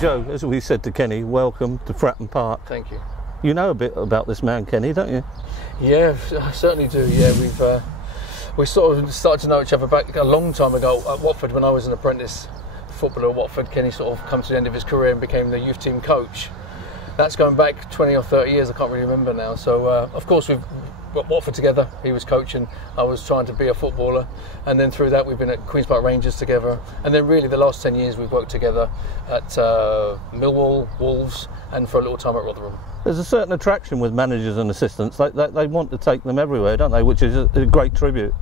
Joe, as we said to Kenny, welcome to Fratton Park. Thank you. You know a bit about this man, Kenny, don't you? Yeah, I certainly do. Yeah, we sort of started to know each other back a long time ago at Watford when I was an apprentice footballer at Watford. Kenny sort of come to the end of his career and became the youth team coach. That's going back 20 or 30 years, I can't really remember now. So, of course, we've got Watford together. He was coaching, I was trying to be a footballer. And then through that, we've been at Queen's Park Rangers together. And then really the last 10 years, we've worked together at Millwall, Wolves, and for a little time at Rotherham. There's a certain attraction with managers and assistants. They want to take them everywhere, don't they? Which is a great tribute.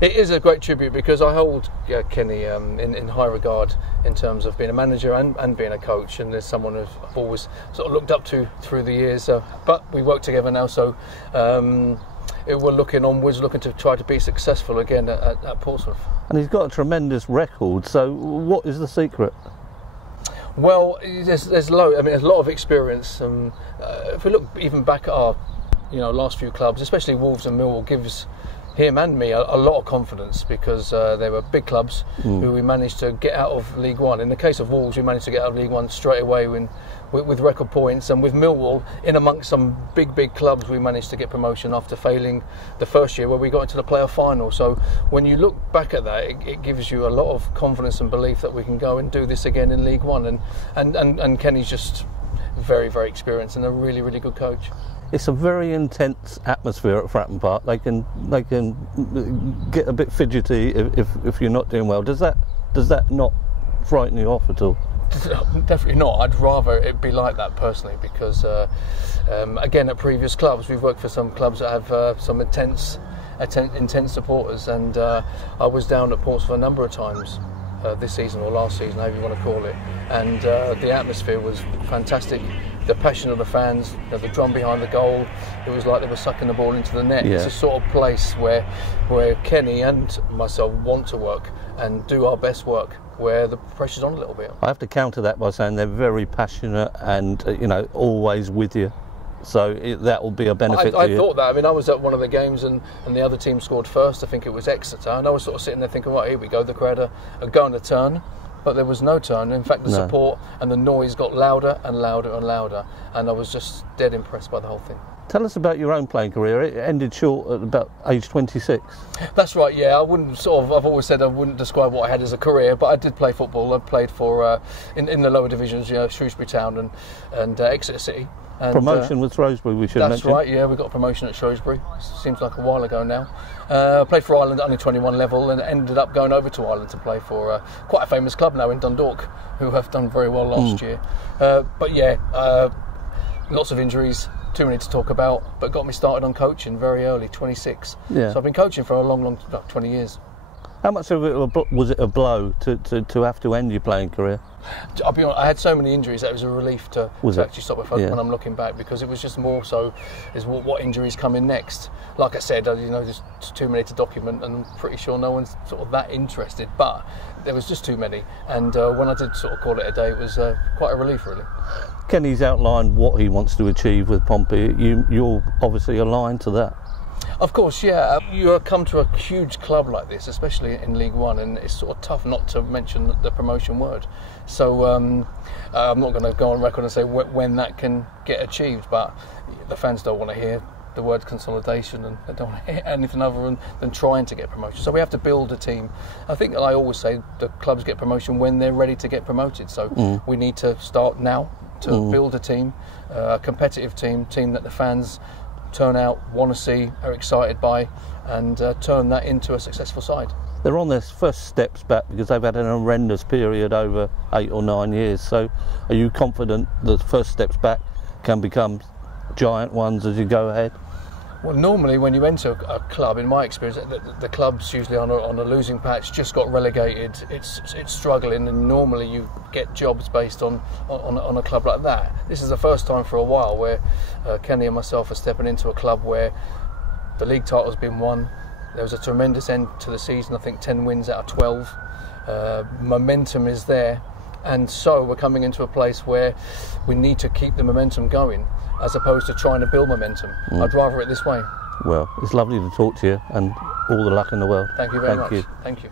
It is a great tribute because I hold Kenny in high regard in terms of being a manager and being a coach, and there's someone who I've always sort of looked up to through the years. But we work together now, so we're looking onwards, looking to try to be successful again at Portsmouth. And he's got a tremendous record, so what is the secret? Well, there's a lot of experience. If we look even back at our last few clubs, especially Wolves and Millwall, gives him and me a lot of confidence because they were big clubs who we managed to get out of League One. In the case of Wolves, we managed to get out of League One straight away with record points, and with Millwall, in amongst some big clubs, we managed to get promotion after failing the first year where we got into the playoff final. So when you look back at that, it gives you a lot of confidence and belief that we can go and do this again in League One. And Kenny's just very, very experienced and a really, really good coach. It's a very intense atmosphere at Fratton Park. They can get a bit fidgety if you're not doing well. Does that not frighten you off at all? Definitely not. I'd rather it be like that personally because again, at previous clubs, we've worked for some clubs that have some intense supporters, and I was down at Portsmouth a number of times this season or last season, however you want to call it, and the atmosphere was fantastic. The passion of the fans, the drum behind the goal, it was like they were sucking the ball into the net. Yeah. It's a sort of place where Kenny and myself want to work and do our best work, where the pressure's on a little bit. I have to counter that by saying they're very passionate and always with you. So that will be a benefit to you. I thought that. I mean, I was at one of the games and the other team scored first. I think it was Exeter, and I was sort of sitting there thinking, right, here we go. The crowd are going to turn. But there was no turn. In fact, the support and the noise got louder and louder and louder, and I was just dead impressed by the whole thing. Tell us about your own playing career. It ended short at about age 26. That's right, yeah. I've always said I wouldn't describe what I had as a career, but I did play football. I played for, in the lower divisions, Shrewsbury Town and Exeter City. And, promotion with Shrewsbury, we should mention. That's right, yeah, we got a promotion at Shrewsbury. Seems like a while ago now. Played for Ireland at under 21 level and ended up going over to Ireland to play for quite a famous club now in Dundalk, who have done very well last year. But yeah, lots of injuries, too many to talk about, but got me started on coaching very early, 26. Yeah. So I've been coaching for a long 20 years. How much of it was it a blow to have to end your playing career? I'll be honest, I had so many injuries that it was a relief to actually stop it when I'm looking back, because it was just more so is what injuries come in next. Like I said, there's too many to document, and I'm pretty sure no one's sort of that interested, but there was just too many. And when I did sort of call it a day, it was quite a relief, really. Kenny's outlined what he wants to achieve with Pompey. You're obviously aligned to that. Of course, yeah. You come to a huge club like this, especially in League One, and it's sort of tough not to mention the promotion word. So I'm not going to go on record and say when that can get achieved, but the fans don't want to hear the word consolidation, and they don't want to hear anything other than trying to get promotion. So we have to build a team. I think I always say the clubs get promotion when they're ready to get promoted. So we need to start now to build a team, a competitive team that the fans turn out, want to see, are excited by, and turn that into a successful side. They're on their first steps back because they've had an horrendous period over 8 or 9 years. So are you confident that the first steps back can become giant ones as you go ahead? Well, normally when you enter a club, in my experience, the club's usually on a losing patch, just got relegated, it's struggling, and normally you get jobs based on a club like that. This is the first time for a while where Kenny and myself are stepping into a club where the league title's been won. There was a tremendous end to the season, I think 10 wins out of 12. Momentum is there, and so we're coming into a place where we need to keep the momentum going, as opposed to trying to build momentum. I'd rather it this way. Well, it's lovely to talk to you, and all the luck in the world. Thank you very much. Thank you.